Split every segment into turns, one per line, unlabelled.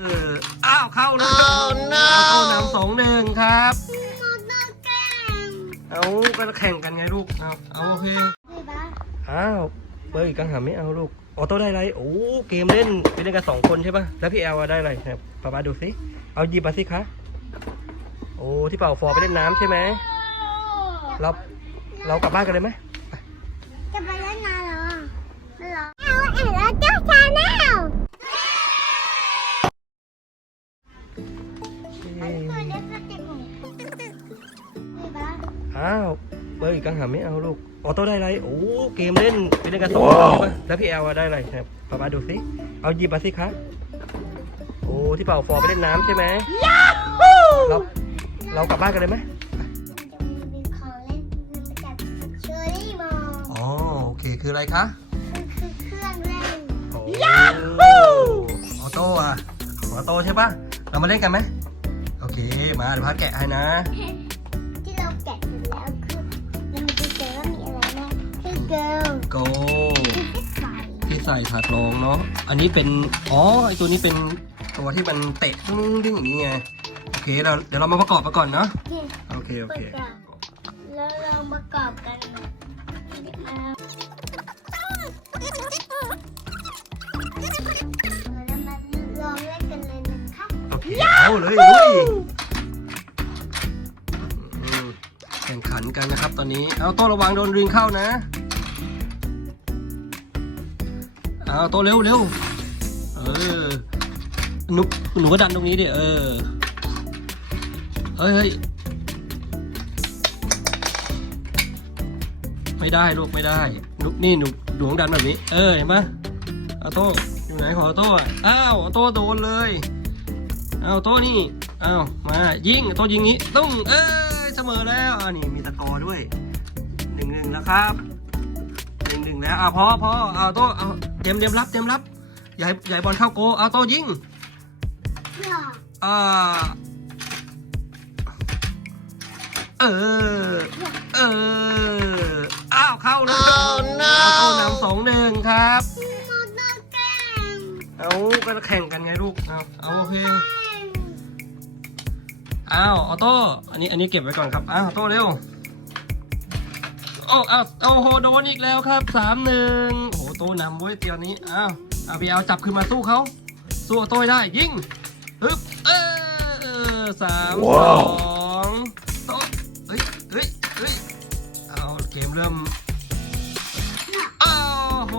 เอออ้าวเข้าแล้วเข้านำสองหนึ่งครับ
มอเตอร์แกง
เอาก็แข่งกันไงลูกเอาเอาโอเค
นี่ปะ
อ้าวเบอร์อีกกังหาไม่เอาลูกออโต้ได้อะไรโอ้เกมเล่นไปเล่นกันสองคนใช่ป่ะแล้วพี่แอลอะได้อะไรครับป้าป้าดูสิเอาหยิบมาสิคะโอ้ที่เป่าฟอร์ไปเล่นน้ำใช่ไหมเราเรากลับบ้านกันเลยไหม
อ้าวเบ
อร์อีกกังหาไม่เอาลูกออโต้ได้อะไรโอ้เกมเล่นไปเล่นกันสองคนใช่ป่ะแล้วพี่แอลอะได้อะไรครับป้าป้าดูสิเอาหยิบมาสิคะโอ้ที่เป่าฟอร์ไปเล่นน้ำใช่ไหมเราเรากลับบ้านกันเลยไหม
มันจะมีของเล่นมันมาจากเชอรี่มอล
อ๋อโอเคคืออะไรคะ
มันคือเครื่องเล่น
ยาออโต้อะออโต้ใช่ปะเรามาเล่นกันไหมโอเคมาเดี๋ยวพัดแกะให้นะ
ส่
ถาดรองเนาะ อันนี้เป็น อ๋อ ไอตัวนี้เป็นตัวที่มันเตะดึงดึงอย่างนี้ไง โอเคเราเดี๋ยวเรามาประกอบกันก่อนเนาะ
ที่
โอเค โอเค
แล้วเราประกอบกันมาเรามาลองเล่นกันเลยนะคะ
โอเคเอาเลยลุยอืมแข่งขันกันนะครับตอนนี้ เอาโต้ระวังโดนริงเข้านะ อาโตเร็วเร็วเออหนูหนูก็ดันตรงนี้ดิเออเฮ้ยเฮ้ยไม่ได้ลูกไม่ได้ลูกนี่หนูหนูต้องดันแบบนี้ เออเห็นปะเอาโต้อยู่ไหนขอโต้อ้าวอาโต้โดนเลยเอาโต้นี่เอามายิงโต้ยิงนี้ตุ้งเอ้ยเสมอแล้วอ่านี่มีตะกอด้วยหนึ่งหนึ่งแล้วครับหนึ่งหนึ่งแล้วอ่าพอพอเอาโต้เอา เตรียมเตรียมรับเตรียมรับอย่าให้อย่าให้บอลเข้าโกเอาโต้ยิง
อย่า
อ่าเออ เออ อ้าว เข้าแล้วเอาเข้านำสองหนึ่งครับ
มอเตอร์แกง
เอาก็แข่งกันไงลูก เอาเอาโอเคอ้าว ออโต้ อันนี้ อันนี้เก็บไว้ก่อนครับ อ้าว ออโต้เร็ว โอ้อ้าวโอ้โหโดนอีกแล้วครับสามหนึ่งโอ้โหโต้นำเว้ยเตียวนี้อ้าวเอาพี่เอาจับขึ้นมาสู้เขาสู้ออโต้ให้ได้ยิงฮึบเออสามสองโต้เฮ้ยเฮ้ยเฮ้ยเอาเกมเริ่มอ้าวโห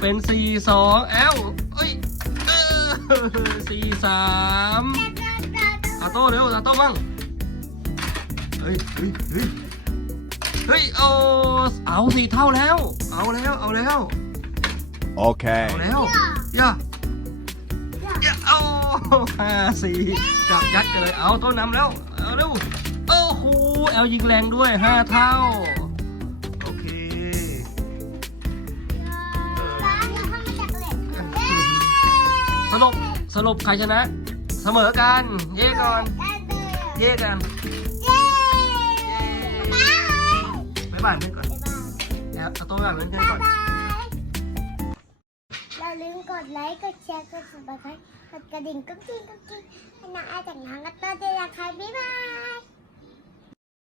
เป็นสี่สองแอลเอ้ยเออสี่สามอาโต้เร็วอาโต้บ้างเฮ้ยเฮ้ยเฮ้ย เฮ้ยเอาเอาสี่เท่าแล้ว เอาแล้ว เอาแล้ว
Okay.
เอาแล้วย่าย่าเอาห้าสี่จับยัดกันเลย เอาโต้นำแล้ว เอาเร็วโอ้โหแอลยิงแรงด้วยห้าเท่า โอเค
ร้านเราเข้ามาจากเหล็กเย้
สรุป สรุปใครชนะ เสมอกัน เย่ก่อน
ได้เลย
เย่กัน บ๊ายบายเพื่อนก่อน
บ๊ายบาย
แอลเอาโต้แบบนั้นเพื่อนก่อน
บ๊ายบายอย่าลืมกดไลค์ กดแชร์ กด subscribe กดกระดิ่งกุ๊กกิ๊งกุ๊กกิ๊งให้น้องอาจากน้องกัตเตอร์ด้วยนะคะบ๊ายบาย